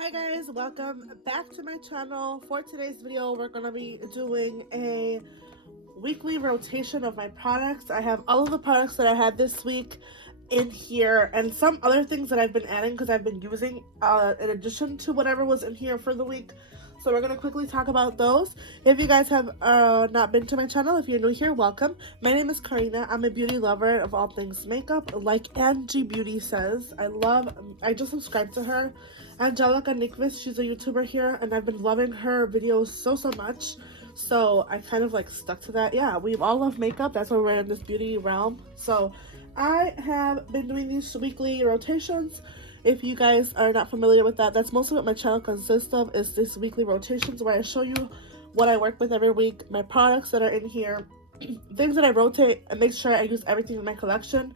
Hi guys, welcome back to my channel. For today's video, we're going to be doing a weekly rotation of my products. I have all of the products that I had this week in here and some other things that I've been adding because I've been using in addition to whatever was in here for the week. So we're going to quickly talk about those. If you guys have not been to my channel, if you're new here, welcome. My name is Karina. I'm a beauty lover of all things makeup. Like Angie Beauty says, I just subscribed to her. Angelica Nickvis, she's a YouTuber here, and I've been loving her videos so much. So I kind of like stuck to that. Yeah, we all love makeup. That's why we're in this beauty realm. So I have been doing these weekly rotations. If you guys are not familiar with that, that's mostly what my channel consists of, is this weekly rotations where I show you what I work with every week, my products that are in here, things that I rotate, and make sure I use everything in my collection,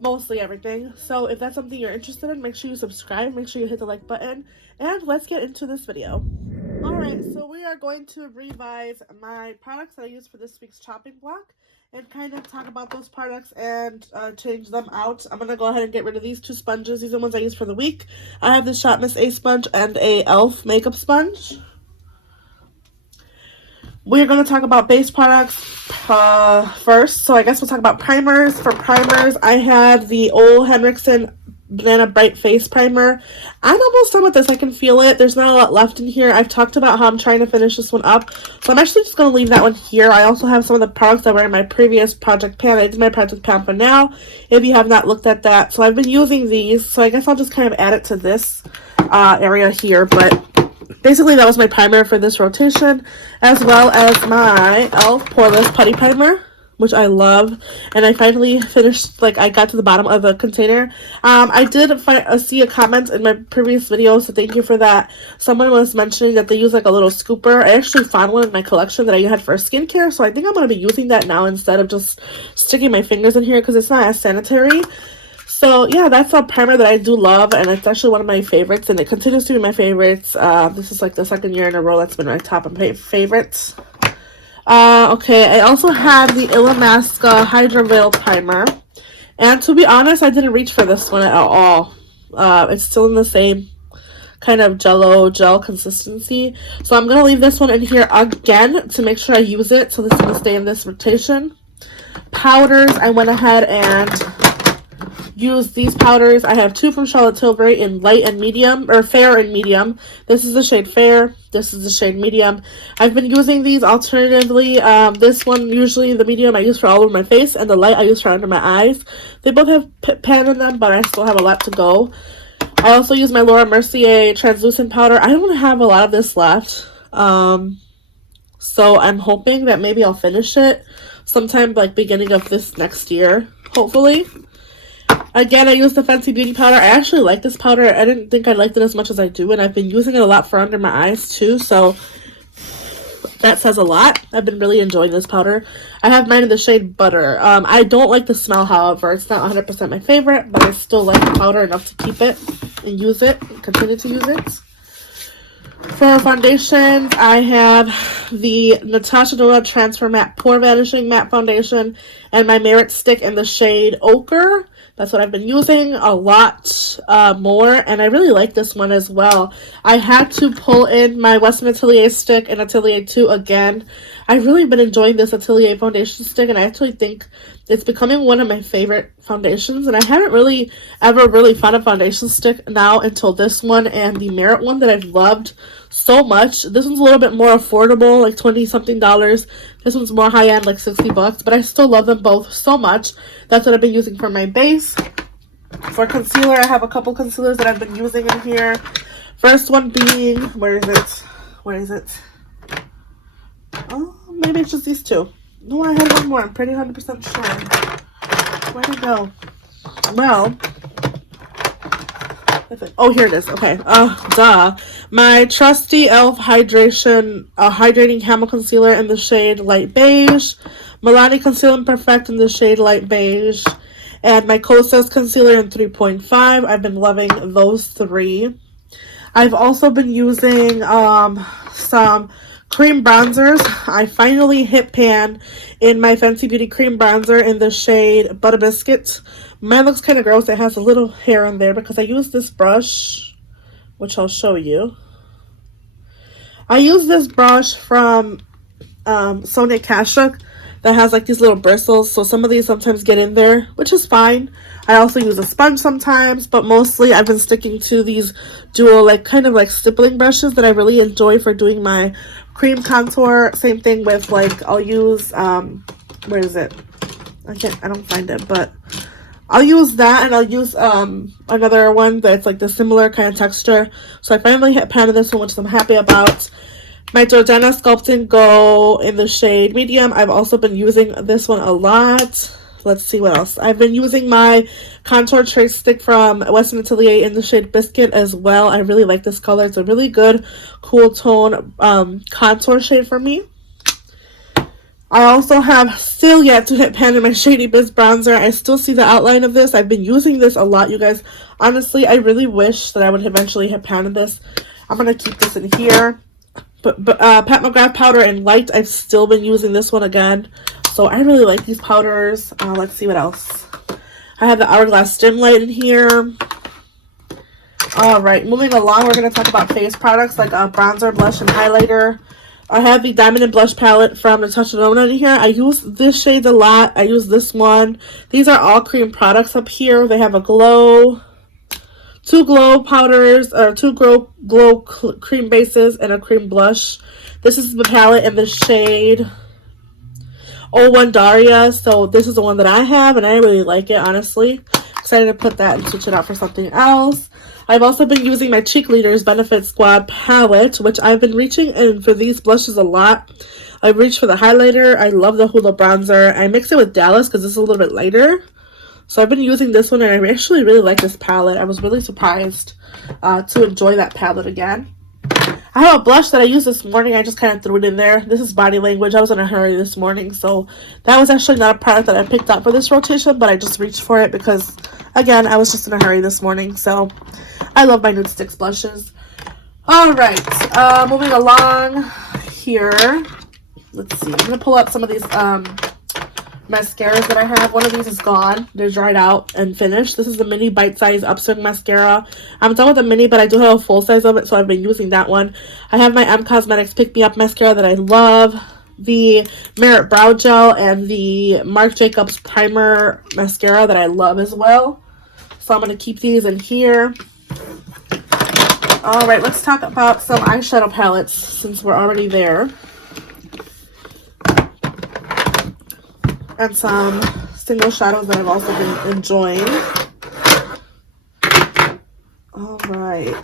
mostly everything. So if that's something you're interested in, make sure you subscribe, make sure you hit the like button, and let's get into this video. Alright, so we are going to revise my products that I use for this week's chopping block and kind of talk about those products and change them out. I'm going to go ahead and get rid of these two sponges. These are the ones I use for the week. I have the Shop Miss A sponge and a e.l.f. makeup sponge. We're going to talk about base products first. So I guess we'll talk about primers. For primers, I have the Ole Henriksen Banana Bright Face Primer. I'm almost done with this. I can feel it. There's not a lot left in here. I've talked about how I'm trying to finish this one up. So I'm actually just going to leave that one here. I also have some of the products that were in my previous project pan. I did my project pan for now, if you have not looked at that. So I've been using these. So I guess I'll just kind of add it to this area here. But basically, that was my primer for this rotation, as well as my e.l.f. Poreless Putty Primer, which I love. And I finally finished, like, I got to the bottom of the container. I did see a comment in my previous video, so thank you for that. Someone was mentioning that they use, like, a little scooper. I actually found one in my collection that I had for skincare, so I think I'm going to be using that now instead of just sticking my fingers in here because it's not as sanitary. So, yeah, that's a primer that I do love, and it's actually one of my favorites, and it continues to be my favorites. This is, like, the second year in a row that's been my top of favorites. Okay, I also have the Illamasqua Hydra Veil Primer. And to be honest, I didn't reach for this one at all. It's still in the same kind of gel consistency. So I'm going to leave this one in here again to make sure I use it. So this is going to stay in this rotation. Powders, I went ahead and use these powders. I have two from Charlotte Tilbury in light and medium, or fair and medium. This is the shade fair. This is the shade medium. I've been using these alternatively. This one, usually the medium, I use for all over my face, and the light I use for under my eyes. They both have pan in them, but I still have a lot to go. I also use my Laura Mercier translucent powder. I don't have a lot of this left. So I'm hoping that maybe I'll finish it sometime like beginning of this next year, hopefully. Again, I use the Fenty Beauty powder. I actually like this powder. I didn't think I liked it as much as I do, and I've been using it a lot for under my eyes too, so that says a lot. I've been really enjoying this powder. I have mine in the shade Butter. I don't like the smell, however. It's not 100% my favorite, but I still like the powder enough to keep it and use it and continue to use it. For foundations, I have the Natasha Denona Transfer Matte Pore Vanishing Matte Foundation and my Merit Stick in the shade Ochre. That's what I've been using a lot more, and I really like this one as well. I had to pull in my Western Atelier stick and Atelier 2 again. I've really been enjoying this Atelier foundation stick, and I actually think it's becoming one of my favorite foundations, and I haven't really ever really found a foundation stick now until this one and the Merit one that I've loved so much. This one's a little bit more affordable, like $20-something. This one's more high-end, like $60, but I still love them both so much. That's what I've been using for my base. For concealer, I have a couple concealers that I've been using in here. First one being, where is it? Oh, maybe it's just these two. No, I had one more. I'm pretty 100% sure. Where'd it go? Well, oh, here it is. Okay. Duh. My trusty e.l.f. Hydrating Camel Concealer in the shade Light Beige. Milani Conceal and Perfect in the shade Light Beige. And my Kosas Concealer in 3.5. I've been loving those three. I've also been using some cream bronzers. I finally hit pan in my Fenty Beauty cream bronzer in the shade Butter Biscuit. Mine looks kind of gross. It has a little hair in there because I use this brush. which I'll show you. I use this brush from Sonia Kashuk that has like these little bristles, so some of these sometimes get in there, which is fine. I also use a sponge sometimes, but mostly I've been sticking to these dual like kind of like stippling brushes that I really enjoy for doing my cream contour. Same thing with like I'll use where is it? I don't find it, but I'll use that, and I'll use another one that's like the similar kind of texture. So I finally hit pan of this one, which I'm happy about. My Jordana Sculpting Go in the shade medium. I've also been using this one a lot. Let's see what else. I've been using my contour trace stick from Western Atelier in the shade Biscuit as well. I really like this color. It's a really good cool tone contour shade for me. I also have still yet to hit pan in my Shady Biz bronzer. I still see the outline of this. I've been using this a lot, you guys. Honestly, I really wish that I would eventually hit pan in this. I'm going to keep this in here. But Pat McGrath powder in light, I've still been using this one again. So I really like these powders. Let's see what else. I have the Hourglass Dim Light in here. Alright, moving along, we're going to talk about face products like bronzer, blush, and highlighter. I have the Diamond and Blush palette from Natasha Denona in here. I use this shade a lot. I use this one. These are all cream products up here. They have a glow, two glow powders, or two glow cream bases, and a cream blush. This is the palette in the shade 01 Daria. So this is the one that I have, and I really like it, honestly. Excited to put that and switch it out for something else. I've also been using my Cheek Leaders Benefit Squad palette, which I've been reaching in for these blushes a lot. I've reached for the highlighter. I love the Hula bronzer. I mix it with Dallas because it's a little bit lighter. So I've been using this one, and I actually really like this palette. I was really surprised to enjoy that palette again. I have a blush that I used this morning. I just kind of threw it in there. This is Body Language. I was in a hurry this morning, so that was actually not a product that I picked up for this rotation, but I just reached for it because, again, I was just in a hurry this morning. So I love my Nude Sticks blushes. All right, moving along here. Let's see. I'm going to pull up some of these mascaras that I have. One of these is gone. They're dried out and finished. This is the mini bite size upswing mascara. I'm done with the mini, but I do have a full size of it, so I've been using that one. I have my M Cosmetics Pick Me Up mascara that I love, the Merit Brow Gel, and the Marc Jacobs Primer mascara that I love as well. So I'm going to keep these in here. Alright, let's talk about some eyeshadow palettes since we're already there. And some single shadows that I've also been enjoying. Alright.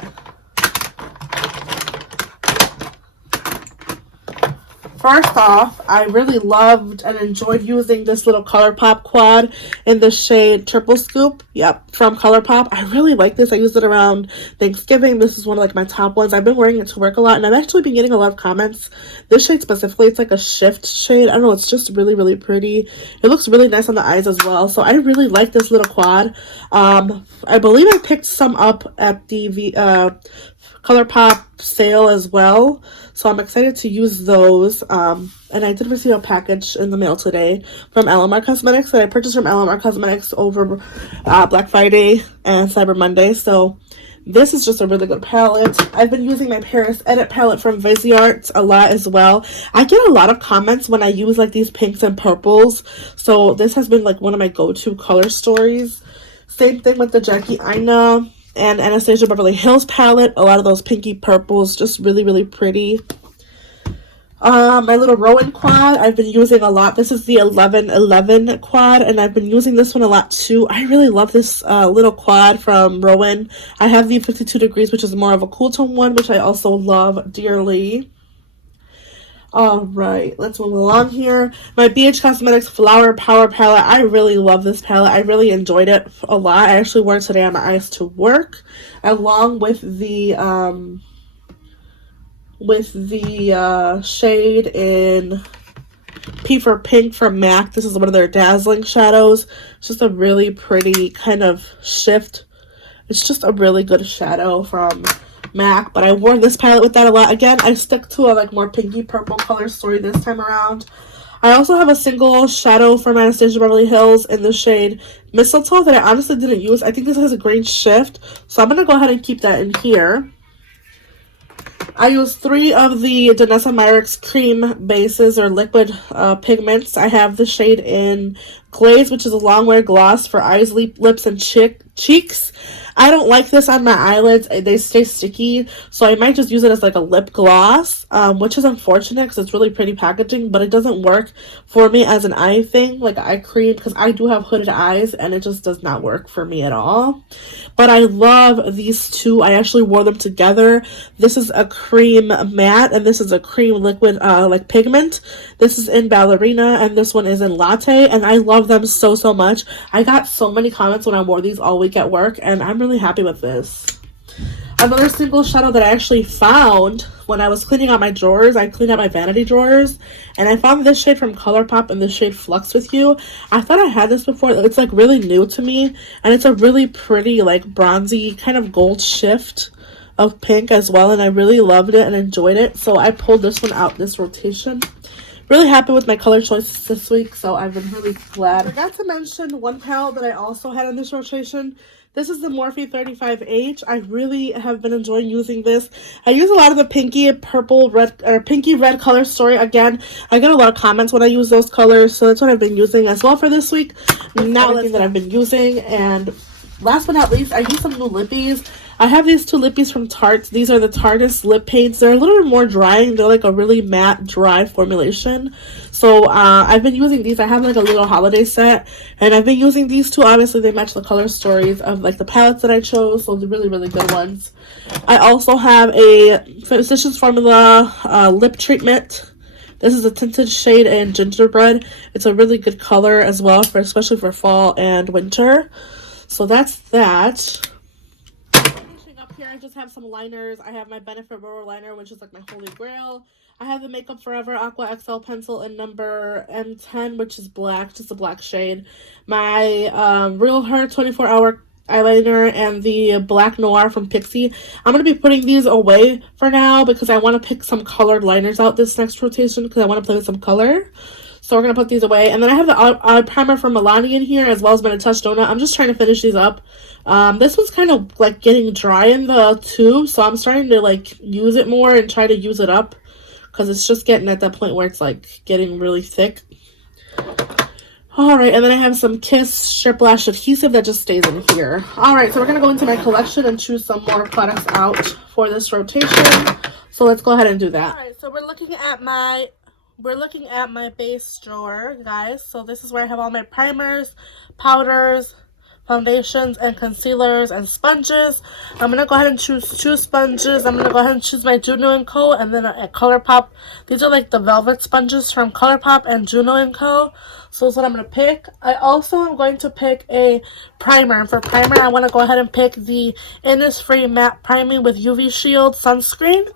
First off, I really loved and enjoyed using this little ColourPop quad in the shade Triple Scoop. Yep, from ColourPop. I really like this. I used it around Thanksgiving. This is one of like my top ones. I've been wearing it to work a lot, and I've actually been getting a lot of comments. This shade specifically, it's like a shift shade. I don't know, it's just really, really pretty. It looks really nice on the eyes as well. So I really like this little quad. I believe I picked some up at the ColourPop sale as well, so I'm excited to use those. And I did receive a package in the mail today from LMR Cosmetics that I purchased from LMR Cosmetics over Black Friday and Cyber Monday. So this is just a really good palette. I've been using my Paris Edit palette from Viseart a lot as well. I get a lot of comments when I use like these pinks and purples, so this has been like one of my go-to color stories. Same thing with the Jackie Aina and Anastasia Beverly Hills palette. A lot of those pinky purples, just really, really pretty. My little Rowan quad, I've been using a lot. This is the 1111 quad, and I've been using this one a lot too. I really love this little quad from Rowan. I have the 52 Degrees, which is more of a cool tone one, which I also love dearly. Alright, let's move along here. My BH Cosmetics Flower Power Palette. I really love this palette. I really enjoyed it a lot. I actually wore it today on my eyes to work, along with the shade in P for Pink from MAC. This is one of their dazzling shadows. It's just a really pretty kind of shift. It's just a really good shadow from MAC, but I wore this palette with that a lot. Again, I stick to a like more pinky purple color story this time around. I also have a single shadow from Anastasia Beverly Hills in the shade Mistletoe that I honestly didn't use. I think this has a green shift, so I'm going to go ahead and keep that in here. I use 3 of the Danessa Myricks cream bases or liquid pigments. I have the shade in Glaze, which is a long wear gloss for eyes, lips, and cheeks. I don't like this on my eyelids. They stay sticky, so I might just use it as like a lip gloss, which is unfortunate because it's really pretty packaging, but it doesn't work for me as an eye thing, like eye cream, because I do have hooded eyes and it just does not work for me at all. But I love these two. I actually wore them together. This is a cream matte and this is a cream liquid like pigment. This is in Ballerina and this one is in Latte, and I love them so much. I got so many comments when I wore these all week at work, and I'm really happy with this. Another single shadow that I actually found when I was cleaning out my drawers, I cleaned out my vanity drawers, and I found this shade from ColourPop and the shade Flux With You. I thought I had this before. It's like really new to me, and it's a really pretty like bronzy kind of gold shift of pink as well, and I really loved it and enjoyed it, so I pulled this one out this rotation. Really happy with my color choices this week, so I've been really glad. I forgot to mention one palette that I also had in this rotation. This is the Morphe 35H. I really have been enjoying using this. I use a lot of the pinky purple red or pinky red color story. Again, I get a lot of comments when I use those colors, so that's what I've been using as well for this week. Now everything that I've been using, and last but not least, I use some new lippies. I have these 2 lippies from Tarte. These are the Tardis Lip Paints. They're a little bit more drying. They're like a really matte, dry formulation. So I've been using these. I have like a little holiday set, and I've been using these 2. Obviously, they match the color stories of like the palettes that I chose, so they're really good ones. I also have a Physicians Formula lip treatment. This is a tinted shade in Gingerbread. It's a really good color as well, especially for fall and winter. So that's that. Here I just have some liners. I have my Benefit Roller liner, which is like my holy grail. I have the Makeup Forever Aqua XL pencil in number M10, which is black, just a black shade. My Real Her 24-hour eyeliner and the Black Noir from Pixie. I'm going to be putting these away for now because I want to pick some colored liners out this next rotation because I want to play with some color. So we're going to put these away. And then I have the eye primer from Milani in here, as well as Been Touch Donut. I'm just trying to finish these up. This one's kind of like getting dry in the tube, so I'm starting to like use it more and try to use it up because it's just getting at that point where it's like getting really thick. Alright, and then I have some Kiss Strip Lash adhesive that just stays in here. Alright, so we're going to go into my collection and choose some more products out for this rotation. So let's go ahead and do that. Alright, so we're looking at my base drawer, guys. So this is where I have all my primers, powders, foundations, and concealers, and sponges. I'm going to go ahead and choose 2 sponges. I'm going to go ahead and choose my Juno & Co. and then at ColourPop. These are like the velvet sponges from ColourPop and Juno & Co. So that's what I'm going to pick. I also am going to pick a primer. For primer, I want to go ahead and pick the Innisfree Matte Priming with UV Shield Sunscreen.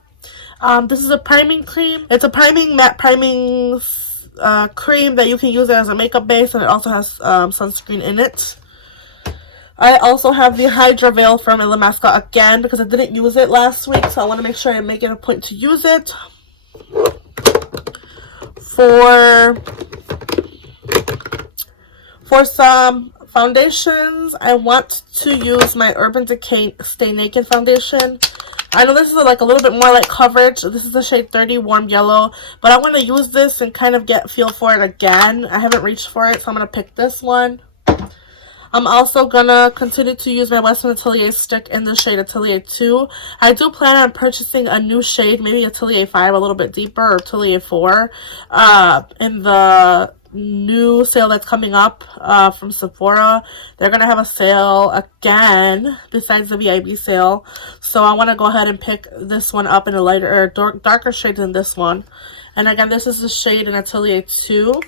This is a priming cream. It's a priming matte priming cream that you can use as a makeup base, and it also has sunscreen in it. I also have the Hydra Veil from Illamasqua again because I didn't use it last week, so I want to make sure I make it a point to use it. For some foundations, I want to use my Urban Decay Stay Naked foundation. I know this is like a little bit more like coverage. This is the shade 30 Warm Yellow, but I want to use this and kind of get feel for it again. I haven't reached for it, so I'm going to pick this one. I'm also going to continue to use my Western Atelier stick in the shade Atelier 2. I do plan on purchasing a new shade, maybe Atelier 5, a little bit deeper, or Atelier 4, in the new sale that's coming up from Sephora. They're going to have a sale again besides the VIB sale. So I want to go ahead and pick this one up in a lighter or darker shade than this one. And again, this is the shade in Atelier 2.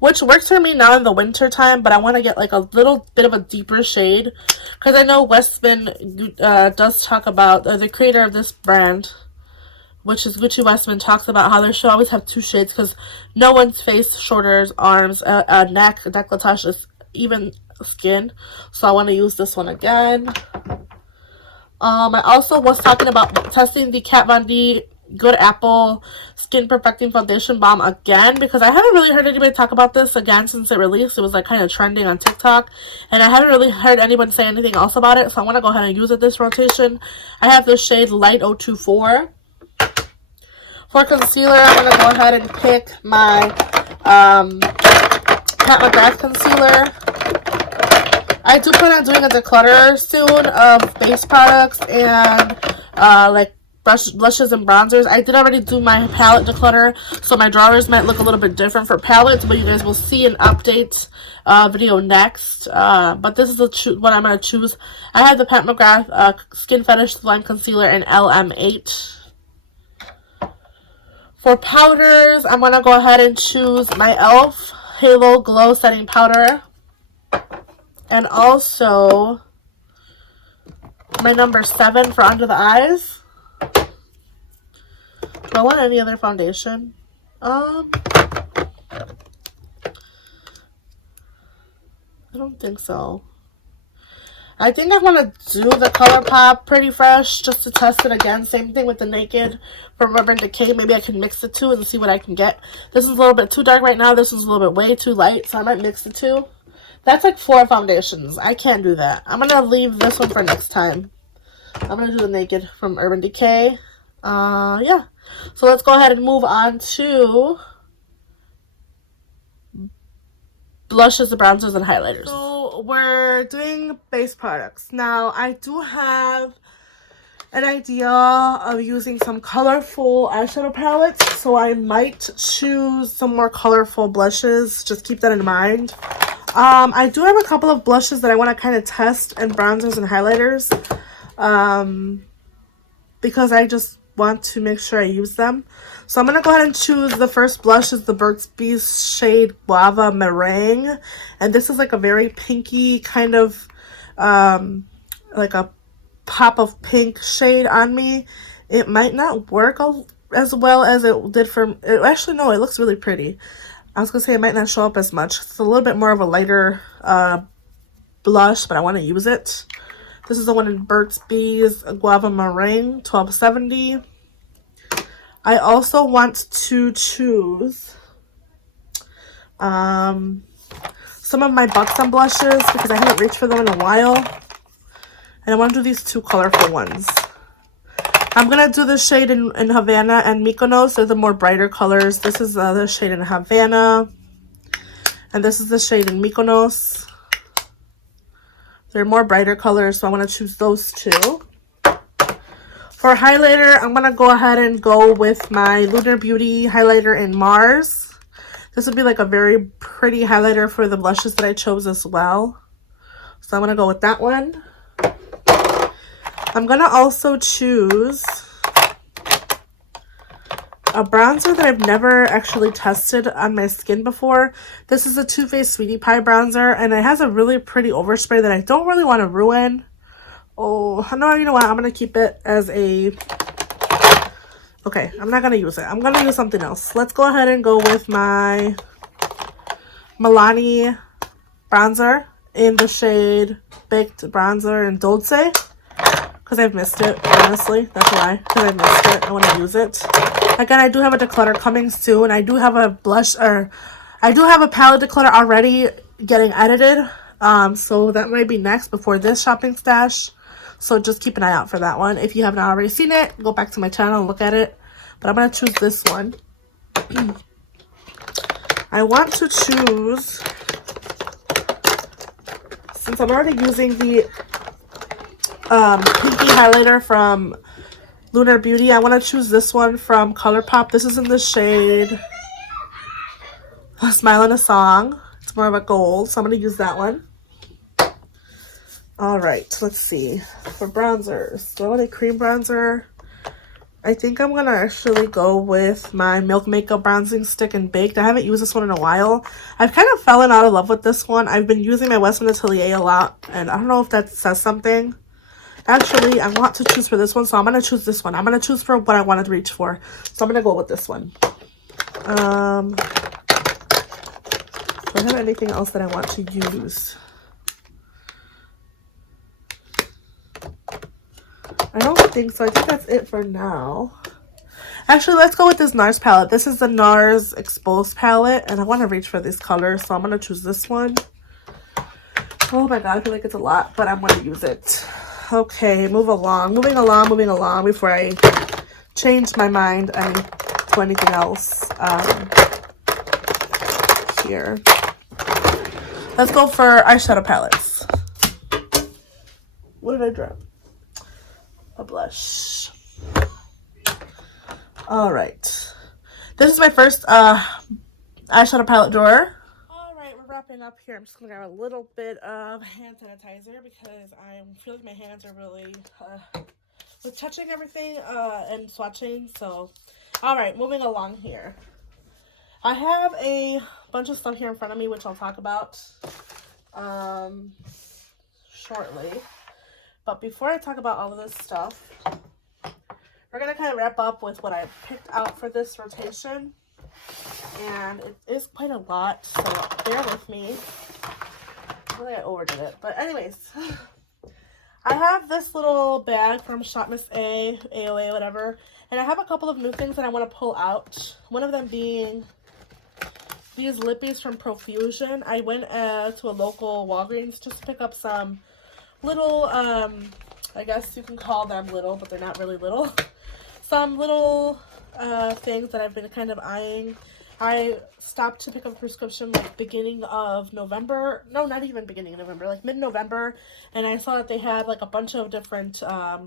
Which works for me now in the winter time, but I want to get like a little bit of a deeper shade. Because I know Westman does talk about, the creator of this brand, which is Gucci Westman, talks about how they should always have 2 shades. Because no one's face, shoulders, arms, neck, décolletage is even skin. So I want to use this one again. I also was talking about testing the Kat Von D Good Apple Skin Perfecting Foundation Balm again, because I haven't really heard anybody talk about this again since it released. It was like kind of trending on TikTok, and I haven't really heard anyone say anything else about it, so I want to go ahead and use it this rotation. I have the shade Light 024. For concealer, I'm going to go ahead and pick my Pat McGrath concealer. I do plan on doing a declutter soon of base products and like blushes and bronzers. I did already do my palette declutter, so my drawers might look a little bit different for palettes, but you guys will see an update video next. But this is what I'm going to choose. I have the Pat McGrath Skin Fetish Lime Concealer in LM8. For powders, I'm going to go ahead and choose my e.l.f. Halo Glow Setting Powder. And also my number 7 for under the eyes. Do I want any other foundation? I don't think so. I think I want to do the ColourPop Pretty Fresh just to test it again. Same thing with the Naked from Urban Decay. Maybe I can mix the two and see what I can get. This is a little bit too dark right now. This is a little bit way too light, so I might mix the two. That's like 4 foundations. I can't do that. I'm going to leave this one for next time. I'm going to do the Naked from Urban Decay. Yeah. So let's go ahead and move on to blushes, bronzers, and highlighters. So we're doing base products. Now, I do have an idea of using some colorful eyeshadow palettes, so I might choose some more colorful blushes. Just keep that in mind. I do have a couple of blushes that I want to kind of test, and bronzers and highlighters, because I just want to make sure I use them. So I'm going to go ahead and choose the first blush is the Burt's Bees shade Guava Meringue. And this is like a very pinky kind of, like a pop of pink shade on me. It might not work as well as it did for, actually no, it looks really pretty. I was going to say it might not show up as much. It's a little bit more of a lighter blush, but I want to use it. This is the one in Burt's Bees Guava Meringue, 1270. I also want to choose some of my Buxom blushes because I haven't reached for them in a while. And I want to do these 2 colorful ones. I'm going to do the shade in Havana and Mykonos. They're the more brighter colors. This is the shade in Havana. And this is the shade in Mykonos. They're more brighter colors, so I want to choose those 2. For highlighter, I'm going to go ahead and go with my Lunar Beauty highlighter in Mars. This would be like a very pretty highlighter for the blushes that I chose as well. So I'm going to go with that one. I'm going to also choose a bronzer that I've never actually tested on my skin before. This is a Too Faced Sweetie Pie bronzer, and it has a really pretty overspray that I don't really want to ruin. Oh, no, you know what? I'm going to keep it as a... Okay, I'm not going to use it. I'm going to use something else. Let's go ahead and go with my Milani Bronzer in the shade Baked Bronzer in Dolce. Because I've missed it, honestly. That's why. Because I missed it. I want to use it. Again, I do have a declutter coming soon. I do have a blush, or I do have a palette declutter already getting edited. So that might be next before this shopping stash. So just keep an eye out for that one. If you have not already seen it, go back to my channel and look at it. But I'm going to choose this one. I want to choose, since I'm already using the pinky highlighter from Lunar Beauty, I want to choose this one from ColourPop. This is in the shade Smile in a Song. It's more of a gold, so I'm going to use that one. Alright, let's see. For bronzers, do I want a cream bronzer? I think I'm going to actually go with my Milk Makeup Bronzing Stick in Baked. I haven't used this one in a while. I've kind of fallen out of love with this one. I've been using my Westman Atelier a lot, and I don't know if that says something. Actually, I want to choose for this one, so I'm going to choose this one. I'm going to choose for what I wanted to reach for. So I'm going to go with this one. Do I have anything else that I want to use? I don't think so. I think that's it for now. Actually, let's go with this Nars palette. This is the Nars Exposed palette, and I want to reach for these colors, so I'm going to choose this one. Oh my god, I feel like it's a lot, but I'm going to use it. Okay, moving along before I change my mind and to anything else here. Let's go for eyeshadow palettes. What did I drop? A blush. All right. This is my first eyeshadow palette drawer. All right, we're wrapping up here. I'm just gonna grab a little bit of hand sanitizer because I feel like my hands are really with touching everything and swatching. So, all right, moving along here. I have a bunch of stuff here in front of me, which I'll talk about shortly. But before I talk about all of this stuff, we're going to kind of wrap up with what I picked out for this rotation. And it is quite a lot, so bear with me. I feel like I overdid it. But anyways, I have this little bag from Shop Miss A, AOA, whatever. And I have a couple of new things that I want to pull out. One of them being these lippies from Profusion. I went to a local Walgreens just to pick up some little, I guess you can call them little, but they're not really little. Some little things that I've been kind of eyeing. I stopped to pick up a prescription like beginning of November. No, not even beginning of November, like mid-November. And I saw that they had like a bunch of different, I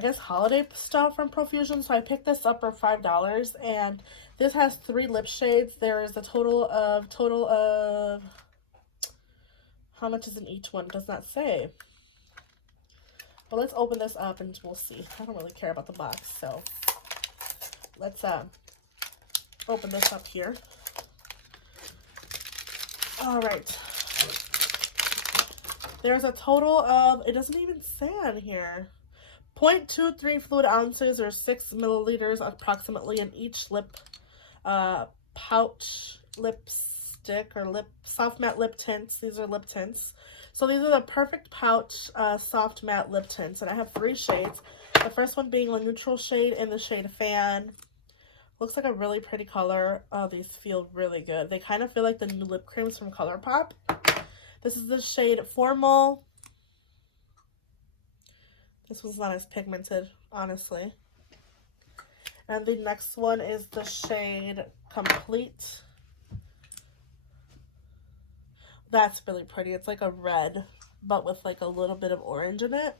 guess, holiday stuff from Profusion. So I picked this up for $5. And this has 3 lip shades. There is a total of, how much is in each one? It does not say. But let's open this up and we'll see. I don't really care about the box, so let's open this up here. All right. There's a total of, it doesn't even say on here, 0.23 fluid ounces or 6 milliliters approximately in each lip pouch, lipstick, or soft matte lip tints. These are lip tints. So these are the perfect pouch soft matte lip tints, and I have 3 shades. The first one being a neutral shade in the shade Fan. Looks like a really pretty color. Oh, these feel really good. They kind of feel like the new lip creams from ColourPop. This is the shade Formal. This one's not as pigmented, honestly. And the next one is the shade Complete. That's really pretty. It's like a red, but with like a little bit of orange in it.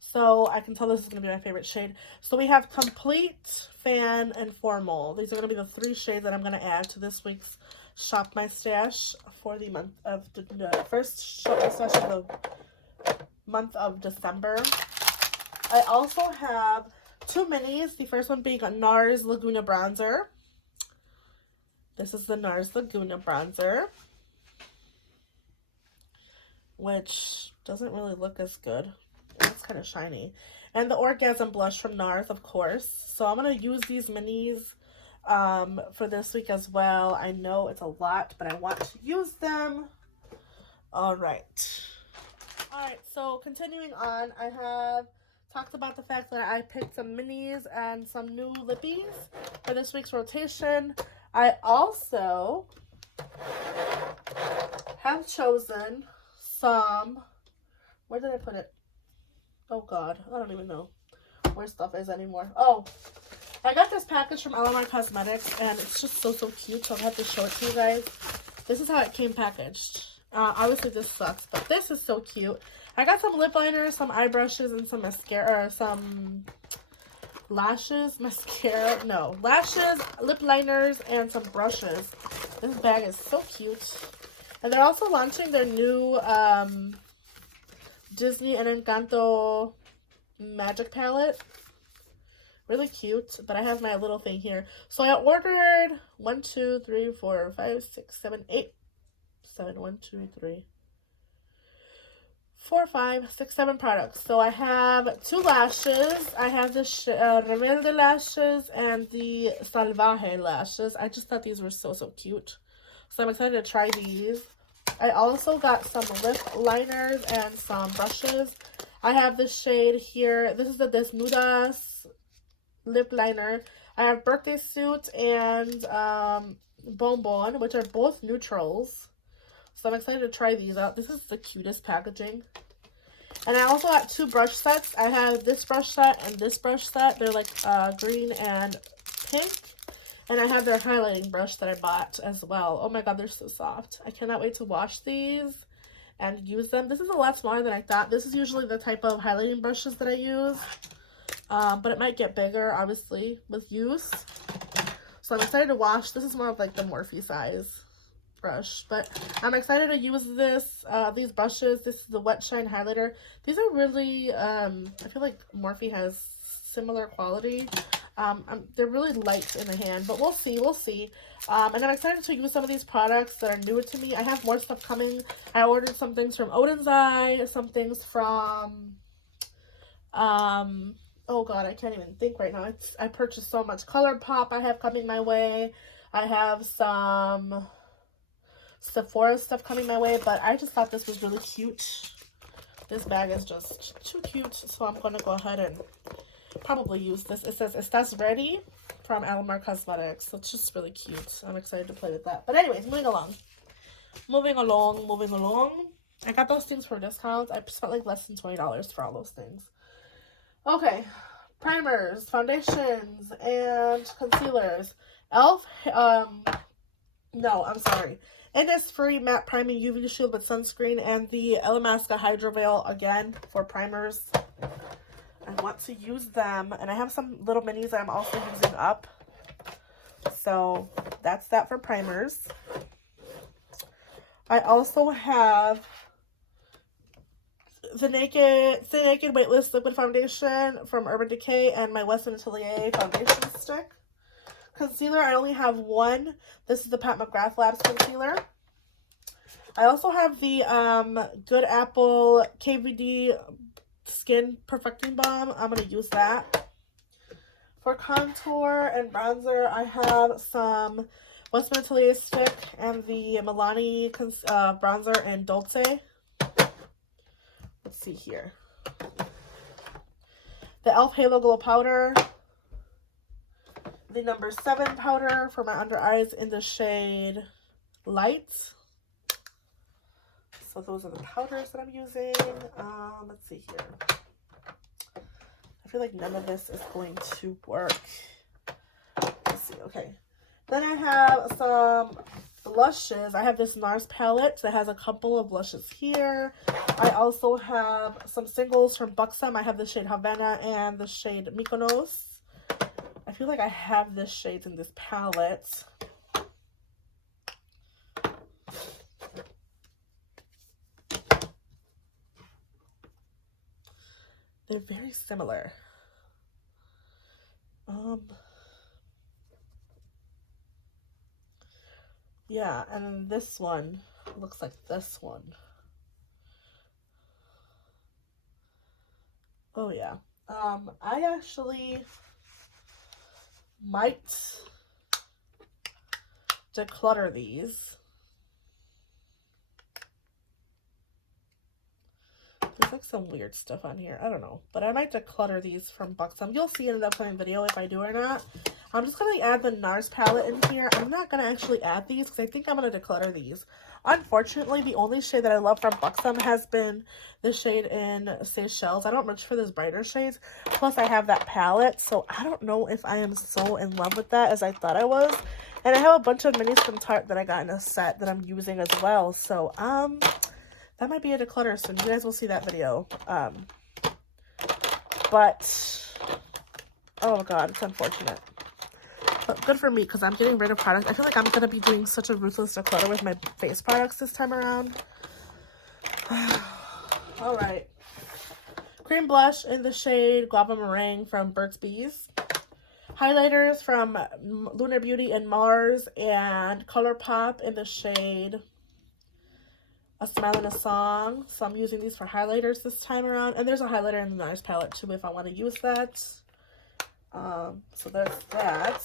So I can tell this is going to be my favorite shade. So we have Complete, Fan, and Formal. These are going to be the 3 shades that I'm going to add to this week's Shop My Stash for the month of the first Shop My Stash of the month of December. I also have 2 minis. The first one being a Nars Laguna Bronzer. This is the Nars Laguna Bronzer, which doesn't really look as good. It's kind of shiny. And the Orgasm Blush from Nars, of course. So I'm going to use these minis for this week as well. I know it's a lot, but I want to use them. All right. All right, so continuing on, I have talked about the fact that I picked some minis and some new lippies for this week's rotation. I also have chosen some, where did I put it? Oh God, I don't even know where stuff is anymore. Oh, I got this package from Milani Cosmetics and it's just so cute, so I'll have to show it to you guys. This is how it came packaged. Obviously this sucks, but this is so cute. I got some lip liners, some eye brushes, and some mascara, some lashes, mascara, no, lashes, lip liners, and some brushes. This bag is so cute. And they're also launching their new Disney and Encanto Magic Palette. Really cute, but I have my little thing here. So I ordered 1, 2, 3, 4, 5, 6, 7, 8, 7, 1, 2, 3, 4, 5, 6, 7 products. So I have 2 lashes. I have the Rebelde lashes and the Salvaje lashes. I just thought these were so cute. So I'm excited to try these. I also got some lip liners and some brushes. I have this shade here. This is the Desnudas lip liner. I have Birthday Suit and Bonbon, which are both neutrals. So I'm excited to try these out. This is the cutest packaging. And I also got 2 brush sets. I have this brush set and this brush set. They're like green and pink. And I have their highlighting brush that I bought as well. Oh my god, they're so soft. I cannot wait to wash these and use them. This is a lot smaller than I thought. This is usually the type of highlighting brushes that I use. But it might get bigger, obviously, with use. So I'm excited to wash. This is more of like the Morphe size brush. But I'm excited to use these brushes. This is the Wet Shine Highlighter. These are really, I feel like Morphe has similar quality. They're really light in the hand, but we'll see. And I'm excited to use some of these products that are newer to me. I have more stuff coming. I ordered some things from Odin's Eye, some things from, oh god, I can't even think right now. I purchased so much. ColourPop I have coming my way. I have some Sephora stuff coming my way, but I just thought this was really cute. This bag is just too cute, so I'm going to go ahead and probably use this. It says "Estás ready?" from Alamar Cosmetics. So it's just really cute. I'm excited to play with that. But anyways, moving along. I got those things for discounts. I spent like less than $20 for all those things. Okay, primers, foundations, and concealers. Innisfree Matte Priming UV Shield with Sunscreen, and the Illamasqua Hydra Veil again for primers. I want to use them, and I have some little minis that I'm also using up. So that's that for primers. I also have the Stay Naked Weightless Liquid Foundation from Urban Decay and my Western Atelier foundation stick. Concealer, I only have one. This is the Pat McGrath Labs concealer. I also have the Good Apple KVD Skin Perfecting Balm. I'm going to use that. For contour and bronzer, I have some Western Atelier stick and the Milani Bronzer and Dolce. Let's see here. The e.l.f. Halo Glow Powder. The number 7 powder for my under eyes in the shade Light. So those are the powders that I'm using. Let's see here. I feel like none of this is going to work. Let's see. Okay. Then I have some blushes. I have this Nars palette that has a couple of blushes here. I also have some singles from Buxom. I have the shade Havana and the shade Mykonos. I feel like I have this shade in this palette. They're very similar. Yeah, and then this one looks like this one. Oh yeah. I actually might declutter these. There's like some weird stuff on here. I don't know. But I might declutter these from Buxom. You'll see in an upcoming video if I do or not. I'm just going to add the Nars palette in here. I'm not going to actually add these because I think I'm going to declutter these. Unfortunately, the only shade that I love from Buxom has been the shade in Seychelles. I don't reach for those brighter shades. Plus, I have that palette. So, I don't know if I am so in love with that as I thought I was. And I have a bunch of minis from Tarte that I got in a set that I'm using as well. So, that might be a declutter soon. You guys will see that video. But, oh god, it's unfortunate. But good for me because I'm getting rid of products. I feel like I'm going to be doing such a ruthless declutter with my face products this time around. Alright. Cream blush in the shade Guava Meringue from Burt's Bees. Highlighters from Lunar Beauty and Mars. And ColourPop in the shade A Smile and a Song. So I'm using these for highlighters this time around. And there's a highlighter in the Nars palette too if I want to use that. So there's that.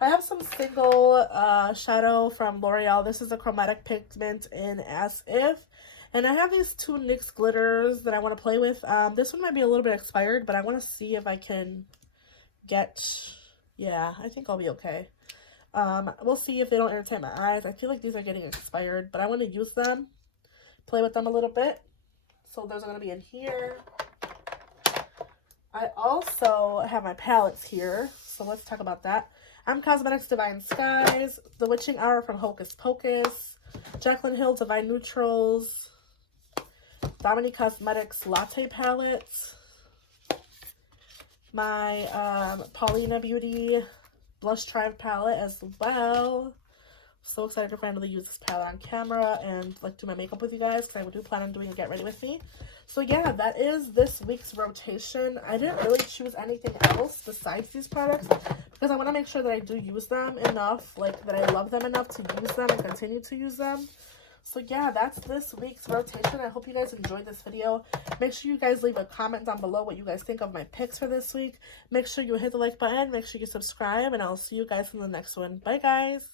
I have some single shadow from L'Oreal. This is a chromatic pigment in As If. And I have these two NYX glitters that I want to play with. This one might be a little bit expired, but I want to see if I can get... Yeah, I think I'll be okay. We'll see if they don't irritate my eyes. I feel like these are getting expired, but I want to use them, play with them a little bit. So those are going to be in here. I also have my palettes here, so let's talk about that. I'm Cosmetics Divine Skies, The Witching Hour from Hocus Pocus, Jaclyn Hill Divine Neutrals, Dominique Cosmetics Latte Palette, my Paulina Beauty Blush Tribe palette as well. So excited to finally use this palette on camera and like do my makeup with you guys, because I do plan on doing a get ready with me. So yeah, that is this week's rotation. I didn't really choose anything else besides these products because I want to make sure that I do use them enough, like that I love them enough to use them and continue to use them. So yeah, that's this week's rotation. I hope you guys enjoyed this video. Make sure you guys leave a comment down below what you guys think of my picks for this week. Make sure you hit the like button. Make sure you subscribe, and I'll see you guys in the next one. Bye, guys.